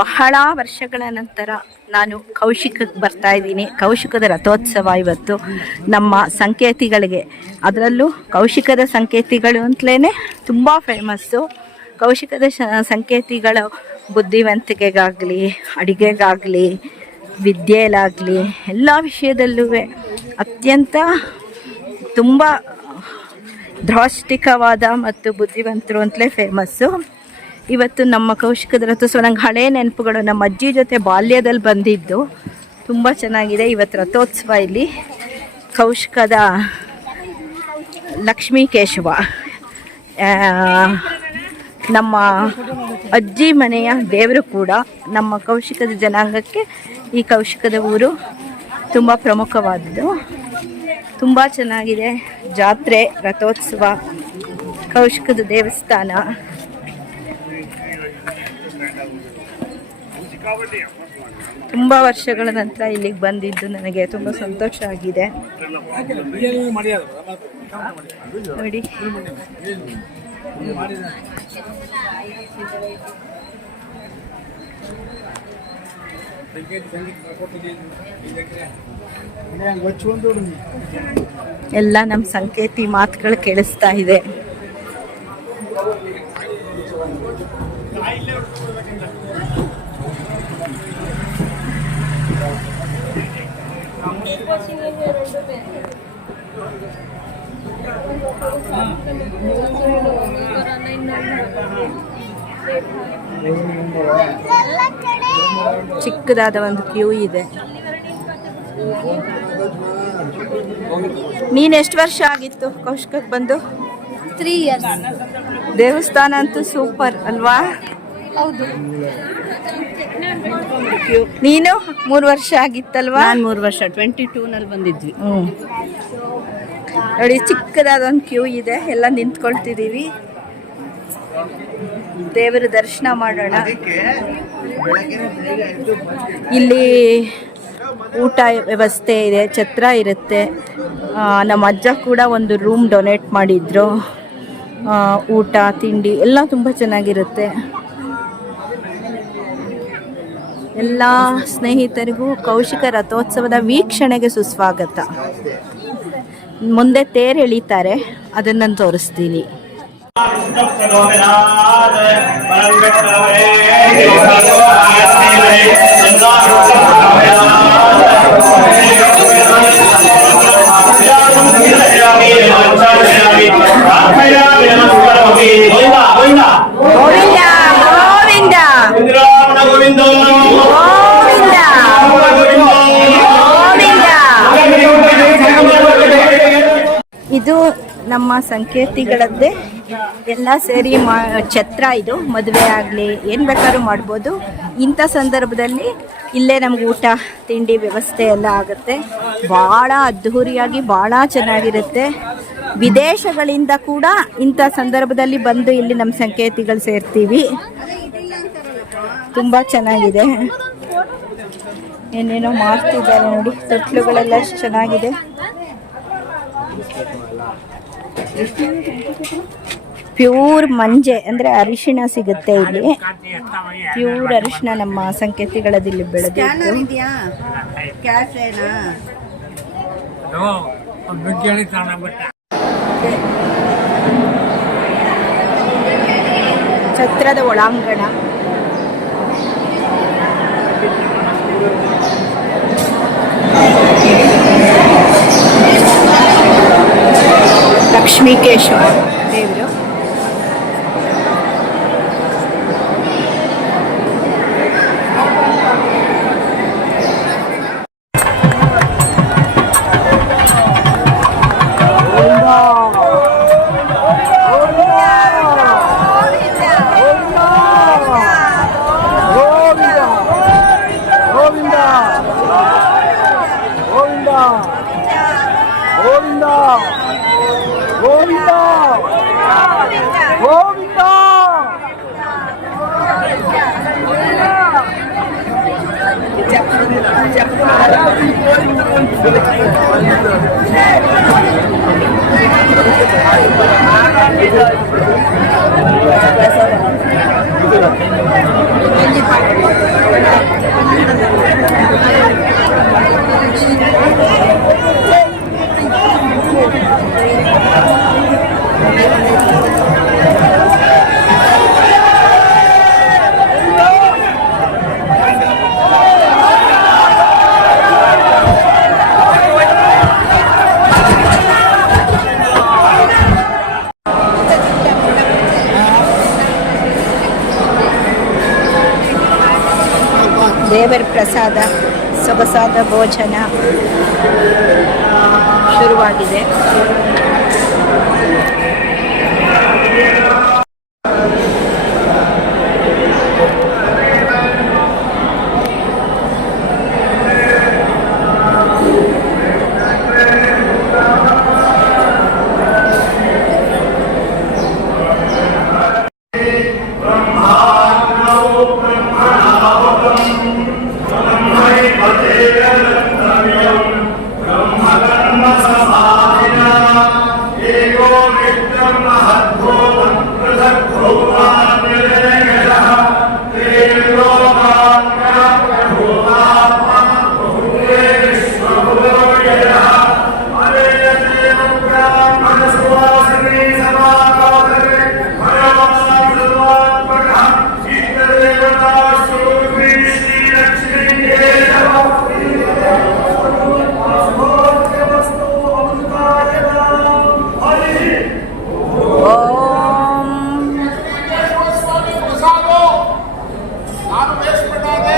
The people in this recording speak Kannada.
ಬಹಳ ವರ್ಷಗಳ ನಂತರ ನಾನು ಕೌಶಿಕಕ್ಕೆ ಬರ್ತಾ ಇದ್ದೀನಿ. ಕೌಶಿಕದ ರಥೋತ್ಸವ ಇವತ್ತು. ನಮ್ಮ ಸಂಕೇತಿಗಳಿಗೆ, ಅದರಲ್ಲೂ ಕೌಶಿಕದ ಸಂಕೇತಿಗಳು ಅಂತಲೇ ತುಂಬ ಫೇಮಸ್ಸು ಕೌಶಿಕದ ಸಂಕೇತಿಗಳು ಬುದ್ಧಿವಂತಿಕೆಗಾಗಲಿ, ಅಡುಗೆಗಾಗಲಿ ವಿದ್ಯೆಯಲ್ಲಾಗಲಿ ಎಲ್ಲ ವಿಷಯದಲ್ಲೂ ಅತ್ಯಂತ ತುಂಬ ದ್ರಾಷ್ಟಿಕವಾದ ಮತ್ತು ಬುದ್ಧಿವಂತರು ಅಂತಲೇ ಫೇಮಸ್ಸು ಇವತ್ತು ನಮ್ಮ ಕೌಶಿಕದ ರಥೋತ್ಸವ ನಂಗೆ ಹಳೆ ನೆನಪುಗಳು ನಮ್ಮ ಅಜ್ಜಿ ಜೊತೆ ಬಾಲ್ಯದಲ್ಲಿ ಬಂದಿದ್ದು ತುಂಬ ಚೆನ್ನಾಗಿದೆ ಇವತ್ತು ರಥೋತ್ಸವ ಇಲ್ಲಿ. ಕೌಶಿಕದ ಲಕ್ಷ್ಮೀ ಕೇಶವ. ನಮ್ಮ ಅಜ್ಜಿ ಮನೆಯ ದೇವರು ಕೂಡ ನಮ್ಮ ಕೌಶಿಕದ ಜನಾಂಗಕ್ಕೆ ಈ ಕೌಶಿಕದ ಊರು ತುಂಬ ಪ್ರಮುಖವಾದದ್ದು. ತುಂಬ ಚೆನ್ನಾಗಿದೆ ಜಾತ್ರೆ, ರಥೋತ್ಸವ, ಕೌಶಿಕದ ದೇವಸ್ಥಾನ. ತುಂಬ ವರ್ಷಗಳ ನಂತರ ಇಲ್ಲಿಗೆ ಬಂದಿದ್ದು ನನಗೆ ತುಂಬ ಸಂತೋಷ ಆಗಿದೆ. ನೋಡಿ. ಎಲ್ಲ ನಮ್ಮ ಸಂಕೇತಿ ಮಾತುಗಳು ಕೇಳಿಸ್ತಾ ಇದೆ. ಚಿಕ್ಕದಾದ ಒಂದು ಕ್ಯೂ ಇದೆ. ನೀನು ಎಷ್ಟು ವರ್ಷ ಆಗಿತ್ತು ಕೌಶಿಕಕ್ಕೆ ಬಂದು? ತ್ರೀ ಇಯರ್ಸ್ ದೇವಸ್ಥಾನ ಅಂತೂ ಸೂಪರ್ ಅಲ್ವಾ? ಹೌದು. ನೀನು ಮೂರು ವರ್ಷ ಆಗಿತ್ತಲ್ವಾ? ನಾನು ಮೂರು ವರ್ಷ ಟ್ವೆಂಟಿ ಟೂನಲ್ಲಿ ಬಂದಿದ್ವಿ. ಹ್ಮ್. ನೋಡಿ ಚಿಕ್ಕದಾದ ಒಂದು ಕ್ಯೂ ಇದೆ. ಎಲ್ಲ ನಿಂತ್ಕೊಳ್ತಿದ್ದೀವಿ ದೇವರ ದರ್ಶನ ಮಾಡೋಣ. ಇಲ್ಲಿ ಊಟ ವ್ಯವಸ್ಥೆ ಇದೆ ಛತ್ರ ಇರುತ್ತೆ. ನಮ್ಮ ಅಜ್ಜ ಕೂಡ ಒಂದು ರೂಮ್ ಡೊನೇಟ್ ಮಾಡಿದ್ರು. ಊಟ ತಿಂಡಿ ಎಲ್ಲ ತುಂಬ ಚೆನ್ನಾಗಿರುತ್ತೆ. ಎಲ್ಲ ಸ್ನೇಹಿತರಿಗೂ ಕೌಶಿಕ ರಥೋತ್ಸವದ ವೀಕ್ಷಣೆಗೆ ಸುಸ್ವಾಗತ. ಮುಂದೆ ತೇರು ಎಳಿತಾರೆ ಅದನ್ನು ನಾನು ತೋರಿಸ್ತೀನಿ. ನಮ್ಮ ಸಂಕೇತಿಗಳದ್ದೇ ಎಲ್ಲ ಸೇರಿ ಮಾ, ಛತ್ರ ಇದು, ಮದುವೆ ಆಗಲಿ, ಏನು ಬೇಕಾದ್ರೂ ಮಾಡ್ಬೋದು. ಇಂಥ ಸಂದರ್ಭದಲ್ಲಿ ಇಲ್ಲೇ ನಮ್ಗೆ ಊಟ, ತಿಂಡಿ ವ್ಯವಸ್ಥೆ ಎಲ್ಲ ಆಗುತ್ತೆ. ಭಾಳ ಅದ್ಧೂರಿಯಾಗಿ ಭಾಳ ಚೆನ್ನಾಗಿರುತ್ತೆ. ವಿದೇಶಗಳಿಂದ ಕೂಡ ಇಂಥ ಸಂದರ್ಭದಲ್ಲಿ ಬಂದು ಇಲ್ಲಿ ನಮ್ಮ ಸಂಕೇತಿಗಳು ಸೇರ್ತೀವಿ. ತುಂಬ ಚೆನ್ನಾಗಿದೆ. ಏನೇನೋ ಮಾಡ್ತಿದ್ದಾರೆ ನೋಡಿ, ತೊಟ್ಲುಗಳೆಲ್ಲ ಚೆನ್ನಾಗಿದೆ. ಪ್ಯೂರ್ ಮಂಜೆ ಅಂದ್ರೆ ಅರಿಶಿಣ ಸಿಗುತ್ತೆ ಇಲ್ಲಿ. ಪ್ಯೂರ್ ಅರಿಶಿಣ ನಮ್ಮ ಸಂಕೇತಿಗಳಲ್ಲಿ ಛತ್ರದ ಕ್ಯಾಶ್ ಏನಾ ಛತ್ರದ ಒಳಾಂಗಣ ಲಕ್ಷ್ಮೀಕೇಶ್ವರ ದೇವರು ಗೋವಿಂದ ಗೋವಿಂದ ಗೋವಿಂದ ಗೋವಿಂದ ದೇವರ ಪ್ರಸಾದ ಸೊಗಸಾದ ಭೋಜನ ಶುರುವಾಗಿದೆ. Esperanza.